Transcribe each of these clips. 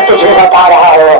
मैं तुझे बता रहा हूँ।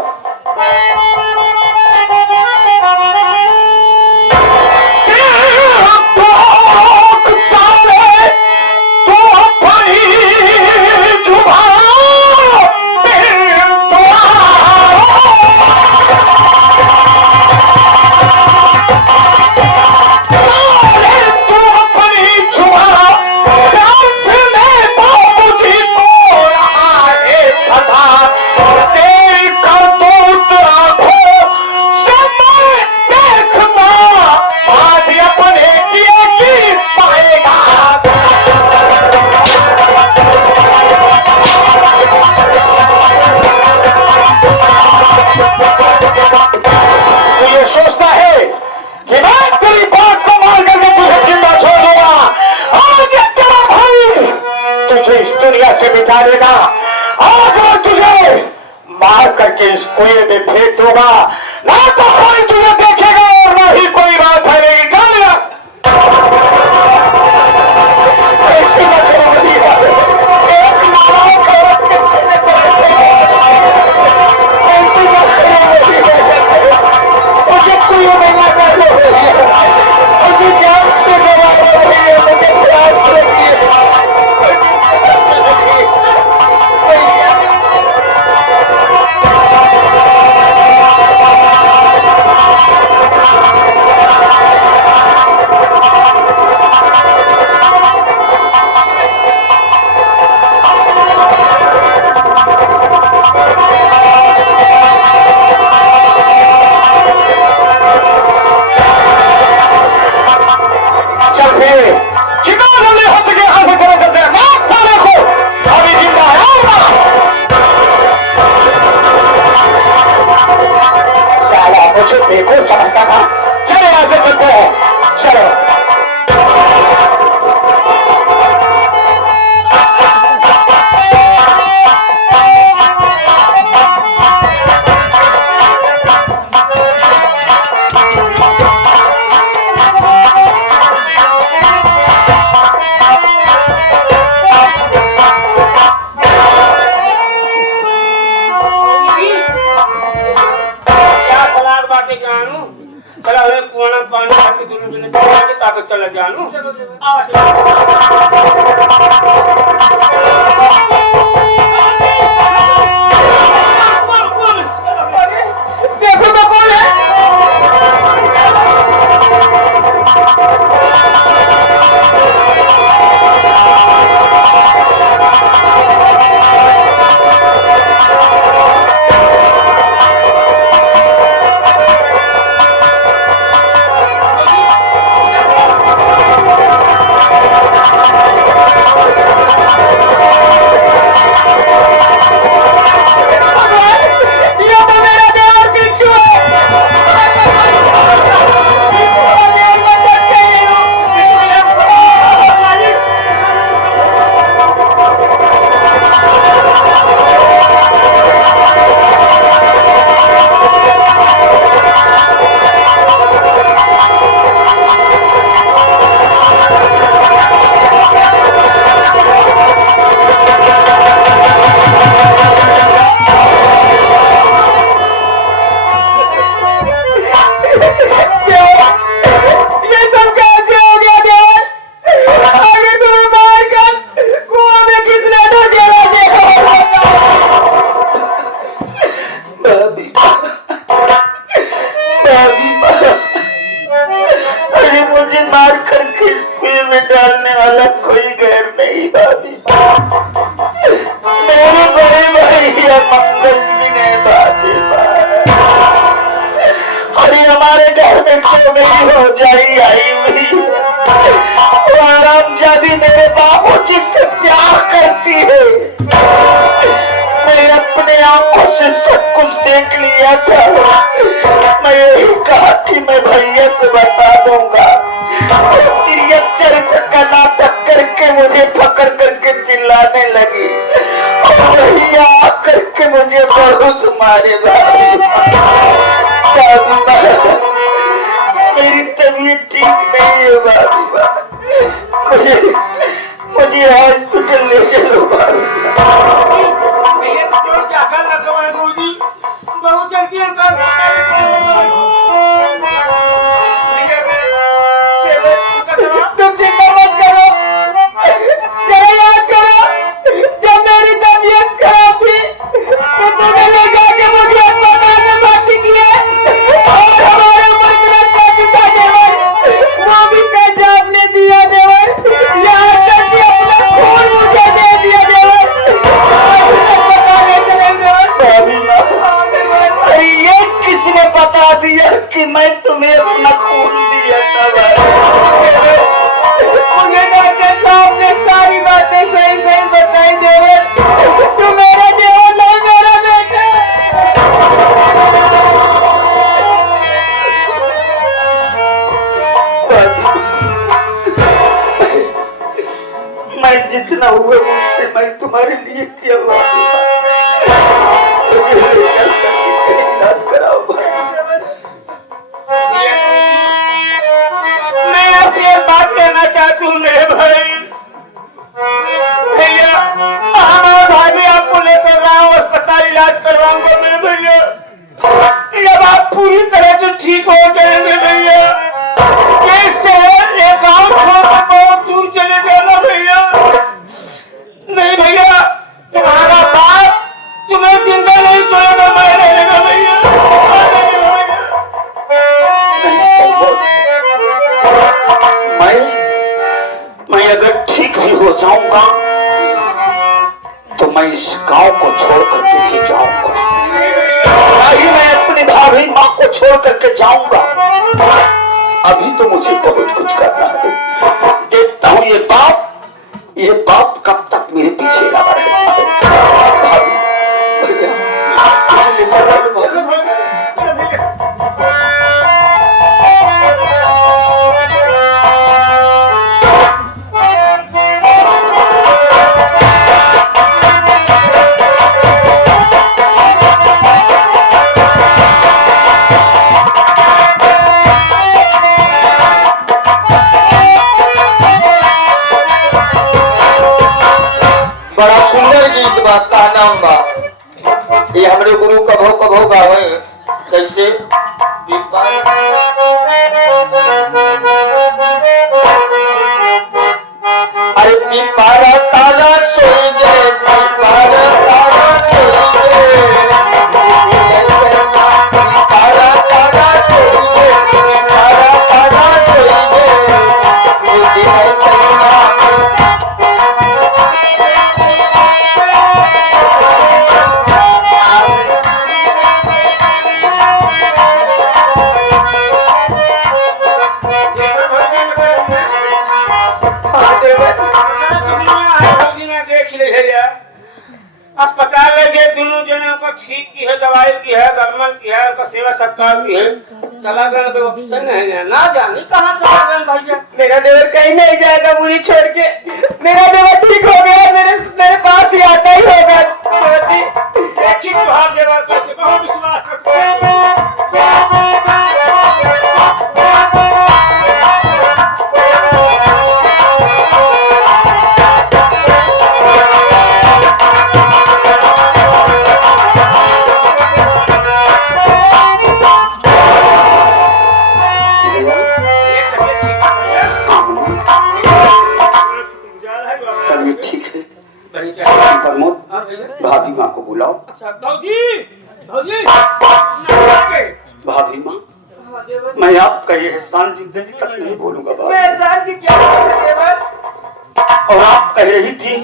देगा आज मैं तुझे मार करके इस कुएं में फेंक दूंगा, ना तो कोई तुझे देखेगा और ना ही कोई बात है। जानेगा ऐसी मुझे कुएं में ना डालो, मुझे जान से मुझे प्यास लगी है। देखो समझता था, चलो आगे चलते हैं, चलो। चला जानू देखो तो कौन है। डालने वाला कोई गैर नहीं भाभी, मेरे बड़े भैया मंगल सिंह है भाभी। अरे हमारे घर में तो मेरी हो जाई आई हुई, आराम जादी मेरे बाबूजी से प्यार करती है। मैं अपने आंखों से सब कुछ देख लिया था, मैं यही कहा कि मैं भैया से बता दूंगा। चरित्र का नाटक करके मुझे पकड़ करके चिल्लाने लगी और भैया आकर के मुझे बहुत मारे भाभी। मेरी तबीयत ठीक नहीं है भाभी, मुझे हॉस्पिटल ले चलो भाभी। मुझसे मैं तुम्हारे लिए किया हुआ मुझे लेकर कहीं इलाज कराओ भाई। मैं आपसे एक बात कहना चाहती हूँ मेरे भाई। भैया हमारा भाई भी आपको लेकर रहा हूँ, अस्पताल इलाज करवाऊंगा मेरे भैया। जब आप पूरी तरह से ठीक हो जाएंगे भैया, ये शहर ये गाँव छोड़कर बहुत दूर चले जाना भैया। नहीं भैया, तुम्हारा बाप तुम्हें जिंदा नहीं छोड़ेगा, मैं रहेगा भैया। मैं अगर ठीक भी हो जाऊंगा तो मैं इस गांव को छोड़ करके नहीं जाऊंगा, नहीं मैं अपनी भाभी माँ को छोड़ करके जाऊंगा। अभी तो मुझे बहुत कुछ करना है। देखता हूँ ये बाप कब तक मेरे पीछे लगा रहता है। भाभी भैया मुझे ले चलो भाभी। बड़ा सुंदर गीत बा का नाम बा। ये हमरे गुरु कभो कभो गावे कैसे अरे पिपारा तारा सोई गए, पिपारा तारा सोई गए, पिपारा तारा सोई गए, पिपारा तारा सोई गए। अस्पताल में गए, दोनों जने को ठीक की है, दवाई की है, गरमन की है, उनका सेवा सत्कार की है। चला गया तो ऑप्शन नहीं है, ना जाने कहाँ चला गया भैया। मेरा देवर कहीं नहीं जाएगा मुझे छोड़ के। मेरा देवर ठीक हो गया, मेरे पास ही आता ही होगा। एक ही भाव देवर पर से बहुत विश्वास रखते हैं। भाभी माँ को बुलाओ। अच्छा भाजी, भाभी भाभी माँ मैं आपका ये एहसान जिंदगी तक नहीं भूलूंगा भाभी। मैं एहसान से क्या करूं देवर? और आप कह रही थी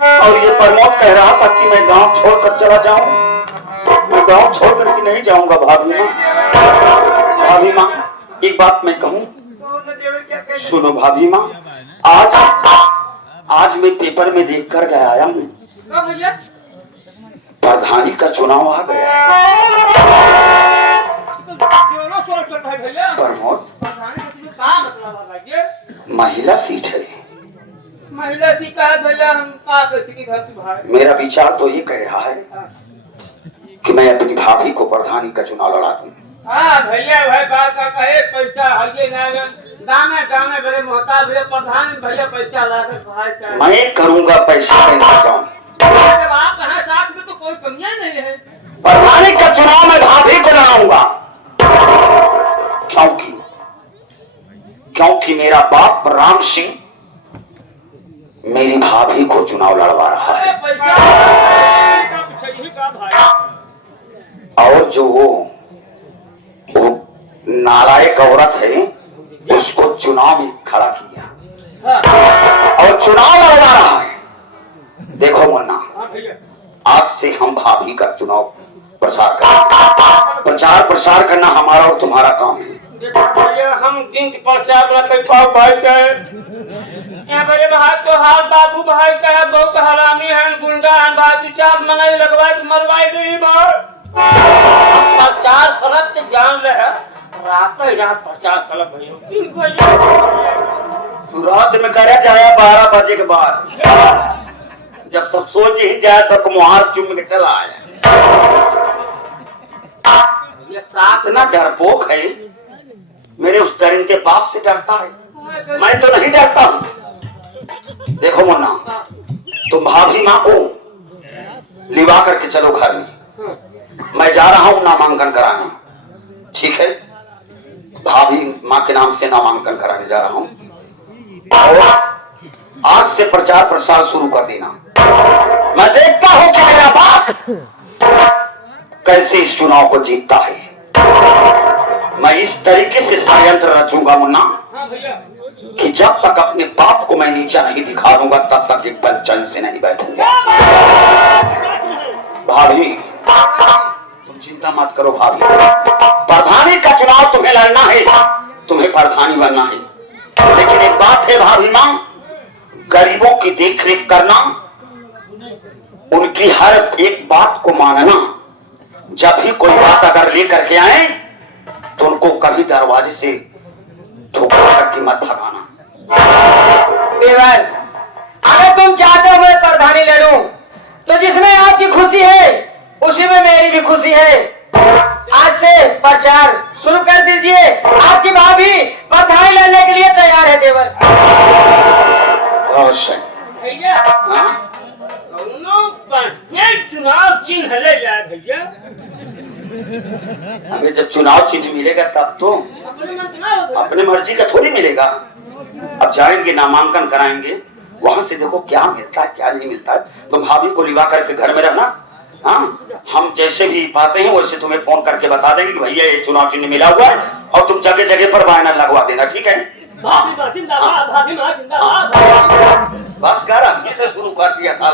और ये प्रमोद कह रहा था कि मैं गांव छोड़कर चला जाऊं। मैं गांव छोड़कर भी नहीं जाऊंगा भाभी माँ। भाभी माँ एक बात मैं कहूँ, सुनो भाभी माँ, आज मैं पेपर में देख कर गया आया हूँ, प्रधानी का चुनाव आ गया है। प्रमोद महिला सीट है। महिला सीट है भैया, हम का कैसे की धरती भाई। मेरा विचार तो ये कह रहा है कि मैं अपनी भाभी को प्रधानी का चुनाव लड़ा दूं। हाँ भैया भाई बात का कहे, पैसा हल्के दाने दाने बड़े मोहताज भैया, प्रधान भैया पैसा ला कर भाई से मैं करूंगा पैसे का इंतजाम। जब आप कहा साथ में तो कोई कमियां नहीं है। प्रधानी का चुनाव मैं भाभी को लड़ाऊंगा, क्योंकि मेरा बाप राम सिंह मेरी भाभी को चुनाव लड़वा रहा है। पैसा का पीछे ही का भाई। और जो वो नालायक औरत है उसको चुनाव में खड़ा किया और चुनाव लड़वा रहा है। देखो मुन्ना, आज से हम भाभी का चुनाव प्रसार करें। प्रचार प्रसार करना हमारा और तुम्हारा काम है। हम दिन प्रचार पाओ भाई का बड़े भाई तो हाल बाबू भाई का है, बहुत हरामी है, गुंडा है भाई, चार मनाई लगवाई तो मरवाई नहीं प्रचार करत जान रहे रात प्रचार कर भैया। तू रात में करे जाए 12 बजे के बाद। जब सब सोच ही जाए तो कुम्हार चुम के चला आया। ये साथ ना डरपोक है, मेरे उस डरिन के बाप से डरता है, मैं तो नहीं डरता हूं। देखो मुन्ना, तुम भाभी माँ को लिवा करके चलो घर में, मैं जा रहा हूं नामांकन कराने। ठीक है, भाभी माँ के नाम से नामांकन कराने जा रहा हूं और आज से प्रचार प्रसार शुरू कर देना। मैं देखता हूं कि मेरा बाप कैसे इस चुनाव को जीतता है। मैं इस तरीके से षड्यंत्र रचूंगा मुन्ना कि जब तक अपने बाप को मैं नीचा नहीं दिखा दूंगा तब तक एक पल चैन से नहीं बैठूंगा। भाभी तुम चिंता मत करो भाभी, प्रधानी का चुनाव तुम्हें लड़ना है, तुम्हें प्रधानी बनना है। लेकिन एक बात है भाभी माँ, गरीबों की देखरेख करना, उनकी हर एक बात को मानना। जब भी कोई बात अगर लेकर के आए तो उनको कभी दरवाजे से ठोकर करके मत भगाना। देवर, अगर तुम चाहते हो मैं प्रधानी लड़ूं तो जिसमें आपकी खुशी है उसी में मेरी भी खुशी है। आज से प्रचार शुरू कर दीजिए, आपकी भाभी प्रधानी लड़ने के लिए तैयार है देवर। अवश्य भैया चुनाव चिन्ह ले जाए भैया, हमें जब चुनाव चिन्ह मिलेगा तब तो अपने मर्जी का थोड़ी मिलेगा। अब जाएंगे नामांकन कराएंगे, वहां से देखो क्या मिलता है क्या नहीं मिलता है। तो भाभी को लिवा करके घर में रहना। हाँ, हम जैसे भी पाते हैं वैसे तुम्हें फोन करके बता देंगे कि भैया ये चुनाव चिन्ह मिला हुआ है और तुम जगह जगह पर बैनर लगवा देना। ठीक है, बस कर अभी से शुरू कर दिया था।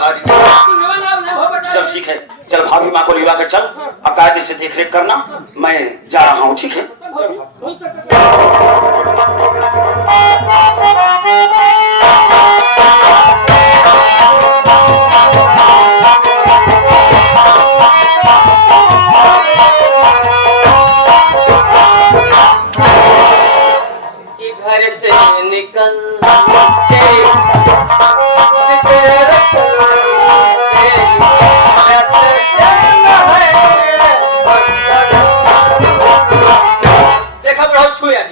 चल ठीक है, चल भाभी माँ को लिवा कर चल, अब कायदे से देख रेख करना, मैं जा रहा हूँ। ठीक है, घर से निकल देखा बहुत छुया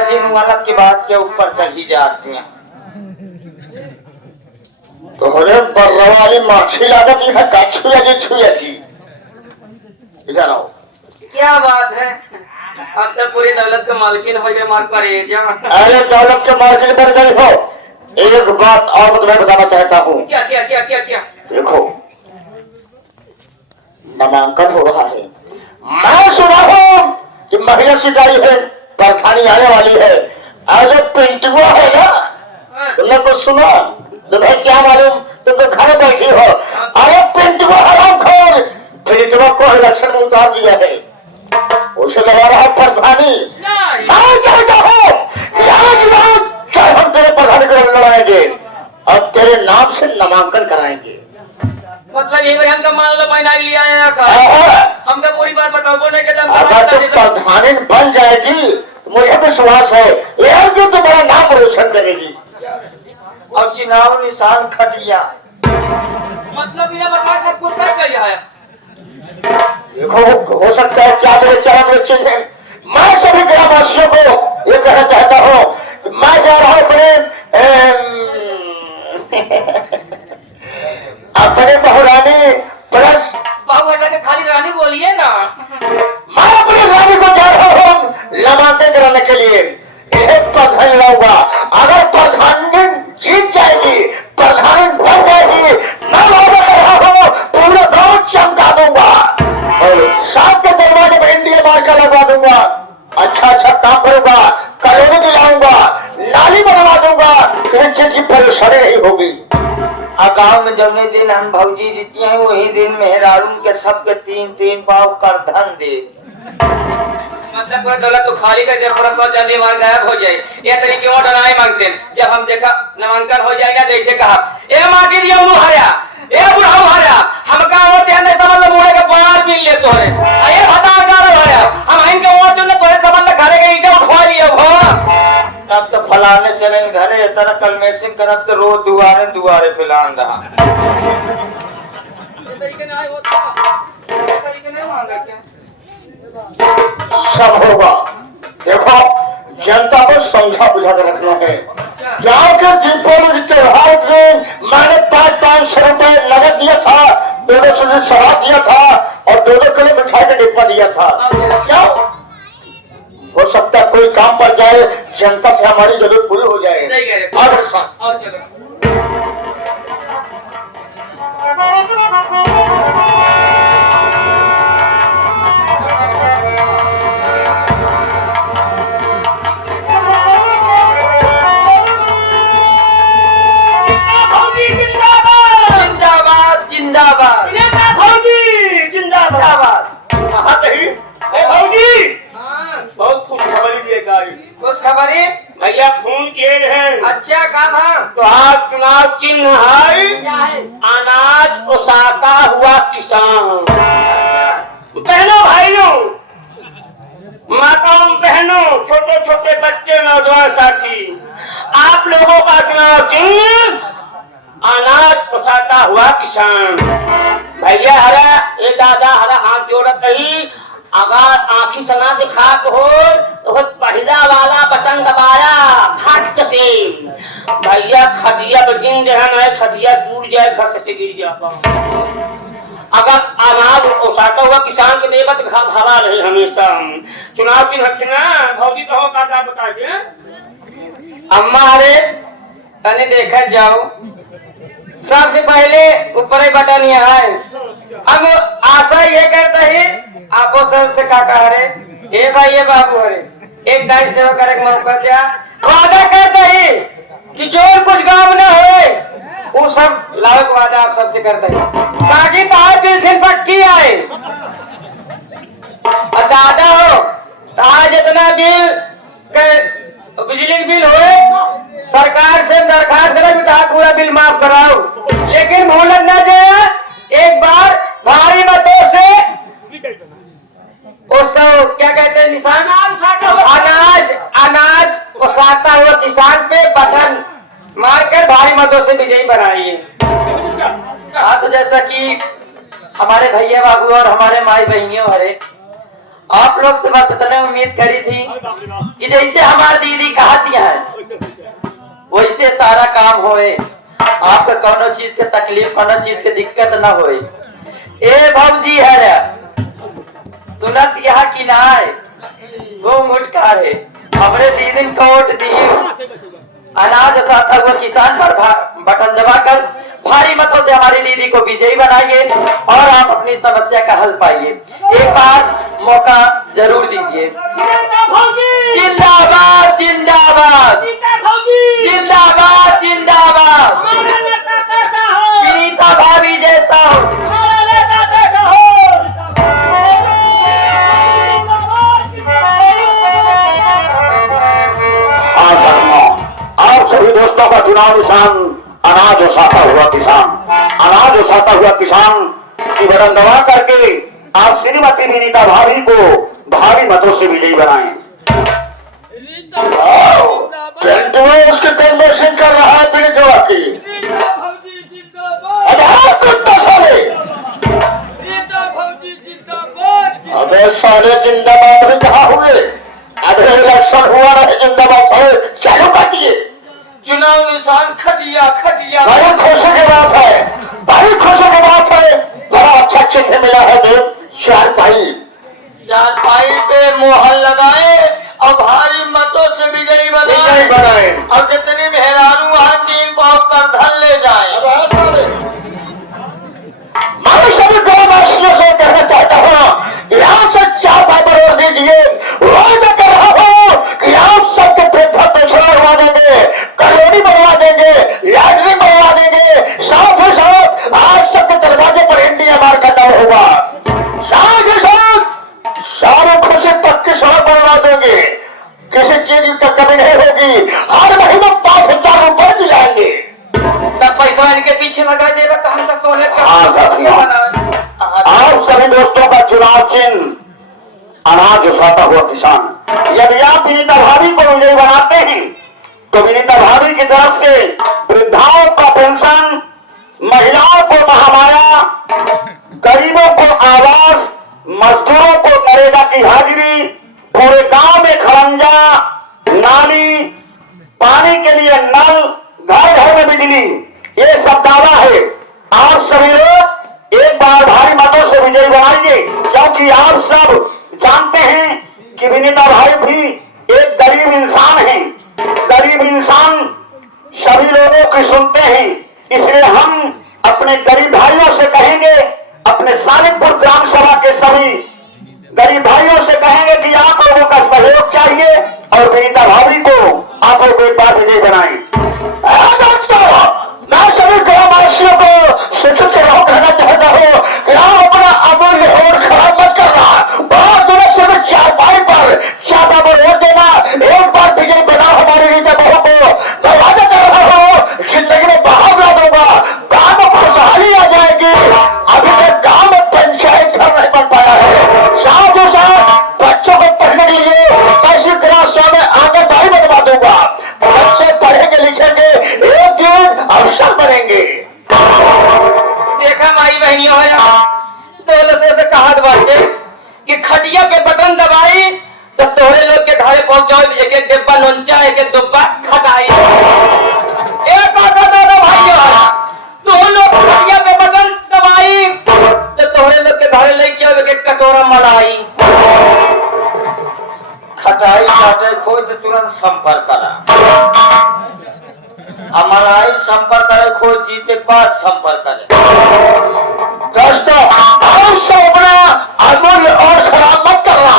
जी वाला की बात के ऊपर चढ़ी जाती है। तो अरे बर्रवाली माछी लागत है का छुया जी इधर आओ। क्या बात है, अब तो पूरी दौलत के मालकिन हो गए मार पर। अरे दौलत के मार्केट पर गई हो, एक बात और तुम्हें बताना चाहता हूँ। क्या क्या क्या क्या क्या? देखो नामांकन हो रहा है, मैं सुना हूँ कि महिला सिपाही है, प्रधानी आने वाली है। अरे पिंटुआ है ना, तुमने कुछ सुना? तुम्हें क्या मालूम, तुम तो घर बैठी हो। अरे पिंटुआ हरामखोर पिंटुआ को इलेक्शन में उतार दिया है, उसे लगा रहा प्रधानी। मैं कहता हूँ चाहे हम तेरे प्रधानी को लड़ाएंगे और तेरे नाम से नामांकन कराएंगे। मतलब ये हमका मान लो महीना लिया है हमका पूरी बात बताओ बोले के अगर तुम प्रधानी बन जाएगी तो मुझे विश्वास है यह जो तुम्हारा नाम रोशन करेगी। और चुनाव निशान खटिया, मतलब ये बता सबको कर गया है। देखो हो सकता है क्या मेरे चरण में चिन्ह है। मैं सभी ग्रामवासियों को ये कहना चाहता हूँ कि मैं जा रहा हूँ अपने बहुरानी प्लस बाबू बेटा के खाली रानी बोलिए ना। मैं अपनी रानी को जा रहा हूँ नामांकन कराने के लिए, एक प्रधान लाऊंगा। अगर प्रधानी जीत जाएगी, प्रधानी बन जाएगी, मैं वादा कर रहा हूँ पूरे गाँव चमका दूंगा और साथ के दरवाजे में इंडिया मार्का लगवा दूंगा। अच्छा अच्छा काम करूंगा, कॉलोनी दिलाऊंगा, नाली बनवा दूंगा, की परेशानी नहीं होगी। गाँव में जब दिन हम भौजी जीती हैं वही दिन मेहरारून के सबके 3-3 पाव कर धन दे। मतलब पूरा दौलत तो खाली कर जब पूरा जल्दी मार गायब हो जाए। ये तरीके और डराए मांगते हैं। जब हम देखा नामांकन हो जाएगा देखे कहा ए माँ के दिया हरिया ए बुढ़ाऊ हरिया हमका होते हैं नहीं समझ बूढ़े के 5 मिल ले तोरे ये बता कर हरिया हम इनके वोट जो तोरे समझ घरे के ईटा उठवा लिए हो। तब तो फलाने चले घरे तरह कल मैसिंग करब तो रोज दुआरे दुआरे फिलान रहा सब होगा। देखो जनता को समझा बुझा कर रखना है। गाँव के दीपावली त्योहार के मैंने 500 रुपए नगद दिया था, 200 शराब दिया था और 2 किलो मिठाई का डिब्बा दिया था। क्या हो सकता है कोई काम पर जाए, जनता से हमारी जरूरत पूरी हो जाए। और जिंदाबाद जिंदाबाद भौजी जिंदाबाद। कहाँ कही भौजी बहुत खुश खबरी लेकर आई। कुछ खबरी भैया फोन किए हैं। अच्छा का था तो आज चुनाव चिन्ह है अनाज ओसाता हुआ किसान। बहनों भाइयों माताओं बहनों छोटे छोटे बच्चे नौजवान साथी, आप लोगों का चुनाव चिन्ह अनाज ओसाता हुआ किसान। भैया हरा ये दादा हरा हाथ जोड़त रही, अगर आँखी सना दिखात हो तो पहला वाला बटन दबाया घाट से भैया खटिया पर जिन जहन है, खटिया टूट जाए घर से गिर जाता। अगर अनाज ओसाता हुआ किसान के देवत घर भरा रहे हमेशा। चुनाव की रखना भौजी कहो का बताइए। अम्मा अरे तने देखा जाओ सबसे पहले ऊपर ही बटन यहाँ है। अब आशा ये करता है आपो सर से का कह रहे ए भाई ये बाबू अरे एक दाई सेवा करे के मौका दिया, वादा करता है कि चोर कुछ काम न होए, वो सब लायक वादा आप सबसे करता है ताकि बाहर बिल्कुल पक्की आए। और दादा हो तो आज इतना बिजली के बिल होए सरकार से दरखास्त करें कि पूरा बिल माफ कराओ, लेकिन भूलन न जाए एक बार भारी मतों से उसको क्या कहते हैं निशान अनाज अनाज उसाता हुआ किसान पे बटन मारकर भारी मतों से विजयी बनाइए। हाँ तो जैसा कि हमारे भैया बाबू और हमारे माई बहनियों हरे आप लोग से बस इतने उम्मीद करी थी कि जैसे हमारी दीदी कहा दिया है वैसे सारा काम होए, आपको कोनो चीज के तकलीफ कोनो चीज के दिक्कत न होए। ए भौजी है सुनत यहाँ की नाय वो मुटका है हमरे दीदी को वोट दी अनाज उठाता हुआ किसान पर बटन दबाकर भारी मतों से हमारी दीदी को विजयी बनाइए और आप अपनी समस्या का हल पाइए। एक बार मौका जरूर दीजिए। जिंदाबाद जिंदाबाद जिंदाबाद जिंदाबाद विनीता भाभी जैसा हो। आप सभी दोस्तों का चुनाव निशान अनाज उसाता हुआ किसान। अनाज उसाता हुआ किसान की बटन दबा करके आप श्रीमती विनीता भाभी को भारी मतों से विजयी बनाएं। उसके कन्वर्शन कर रहा है पीड़ित जवा की। अबे सारे जिंदाबाद में कहा हुए, अबे इलेक्शन हुआ रहे जिंदाबाद है चालू काटिए। चुनाव निशान खटिया खटिया बड़ी खुशी की बात है, बड़ी खुशी की बात है। बड़ा अच्छा चिन्ह मिला है देव चारपाई पे मोहर लगाए और भारी मतों से विजयी बनाए और जितनी मेहरारू वहां 3 पाव कर धन ले जाए। मैं सभी गाँववासियों से कहना चाहता हूँ यहाँ से 4 फाइबर और दीजिए। वादा कर रहा हूँ कि आप सबके पेशा पेशा बनवा देंगे, कॉलोनी बनवा देंगे, लैटरिन बनवा देंगे, साथ ही साथ आज सबके दरवाजे पर इंडिया मार्क का नाम होगा। साथ ही साथ सारे खुशी पक्की सड़क बनवा देंगे, किसी चीज की कमी नहीं होगी। हर महीने 5,000 रुपए दिलाएंगे। तब पैसा इनके पीछे लगा देगा तो हम तक सोने आप सभी दोस्तों का चुनाव चिन्ह अनाज उठाता हुआ किसान। यदि आप विनीता भाभी को विजयी बनाते हैं तो विनीता भाभी की तरफ से वृद्धाओं का पेंशन, महिलाओं को महामाया, गरीबों को आवास, मजदूरों को नरेगा की हाजिरी, पूरे गांव में खड़ंजा, नाली, पानी के लिए नल, घर घर में बिजली, ये सब दावा है। आप सभी लोग एक बार भारी मतों से विजयी बनाइए, क्योंकि आप सब जानते हैं कि विनीता भाई भी एक गरीब इंसान है। गरीब इंसान सभी लोगों की सुनते हैं, इसलिए हम अपने गरीब भाइयों से कहेंगे, अपने सालिकपुर ग्राम सभा के सभी गरीब भाइयों से कहेंगे कि आप लोगों का सहयोग चाहिए और विनीता भाभी को आप लोग एक बार विजयी बनाएं। मैं सभी ग्रामवासियों को सूचित कहना चाहता हूँ कि आप अपना अमूल्य वोट खराब मत करना, बहुत दिनों से चारपाई पर ज्यादा वोट देना, एक बार विजयी बनाओ हमारी रीता बहू को। मैं वादा कर रहा हूँ जिंदगी में बाहर ला दूंगा, गांव में खुशहाली आ जाएगी। अभी तक गांव में पंचायत घर नहीं बन पाया है, साथ ही साथ बच्चों को पढ़ने के लिए ऐसी क्लासों में आंगनबाड़ी बनवा दूंगा। बच्चे पढ़ेंगे लिखेंगे, एक दिन अवसर बनेंगे। देखा माई बहनियों तो कहा बाटे कि खटिया पे बटन दबाई तो तोहरे लोग के घरे पहुंचाओ, एक एक डिब्बा नोंचा, एक एक डिब्बा खटाई। एक दोनों भाइयों तो लोग खटिया पे बटन दबाई तो तोहरे लोग के घरे लेके आओ एक एक कटोरा मलाई। खटाई काटे खोई तो तुरंत संपर्क करा, मलाई संपर्क करे खोई जीते बाद संपर्क करे। दोस्तों हम सब अपना अमूल्य और खराब मत करना,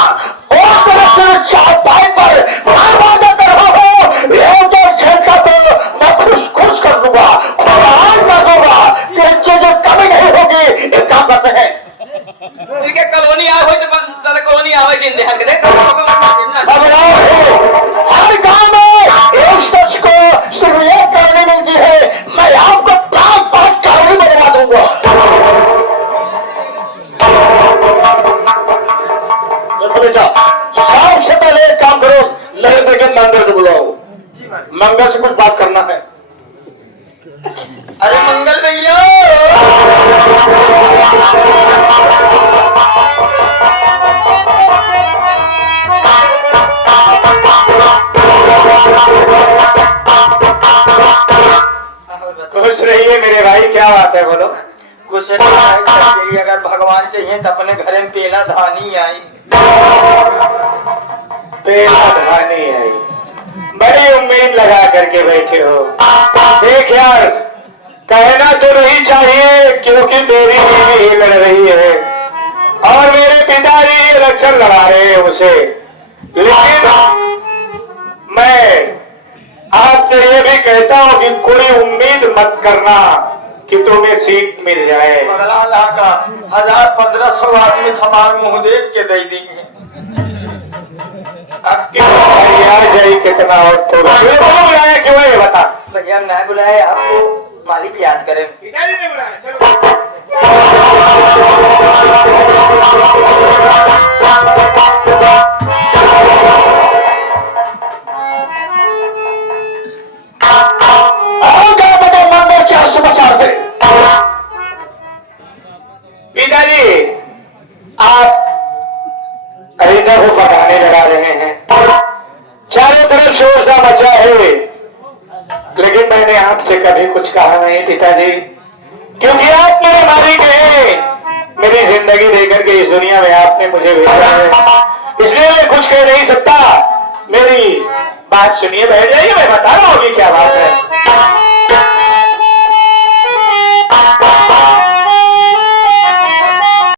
और तरफ से चारपाई पर मैं वादा कर रहा हूँ, ये जो झटका तो मैं खुश कर दूंगा, खुशहाल कर दूंगा, कि चीजें कमी नहीं होगी। एक काम करते हैं, ठीक है, कॉलोनी आए हो तो कॉलोनी आवे कि देहां के हर गांव में इस सच को सिर्फ ये करने मिलती है, मैं आपको 5-5 कॉलोनी बनवा दूंगा। देखो बेटा, सबसे पहले एक काम करो, मेरे बेटे मंगल को बुलाओ, मंगल से कुछ बात करना है। अरे मंगल भैया खुश रहिए मेरे भाई, क्या बात है बोलो। कुछ नहीं, अगर भगवान चाहिए तो अपने घर में पेला धानी आई। पेला धानी आई, बड़ी उम्मीद लगा करके बैठे हो। देख यार, कहना तो नहीं चाहिए क्योंकि मेरी बीवी ही लड़ रही है और मेरे पिताजी इलेक्शन लड़ा रहे हैं उसे, लेकिन मैं आपसे ये भी कहता हूँ कि कोई उम्मीद मत करना कि तुम्हें सीट मिल जाए। अगला लाका 1000-1500 आदमी हमारे मुंह देख के दे देंगे। अब क्यों यार जाई कितना और तो बुलाया क्यों है बता। भैया नहीं बुलाए, आपको मालिक याद करें। पिताजी ने बुलाया, चलो। पिताजी आप हरिदा को पकाने लगा रहे हैं, चारों तरफ शोर सा मचा है, लेकिन मैंने आपसे कभी कुछ कहा नहीं पिताजी, क्योंकि आप मेरे मालिक हैं। मेरी जिंदगी देकर के इस दुनिया में आपने मुझे भेजा है, इसलिए मैं कुछ कह नहीं सकता। मेरी बात सुनिए, बैठ जाइए, मैं बता रहा हूँ क्या बात है।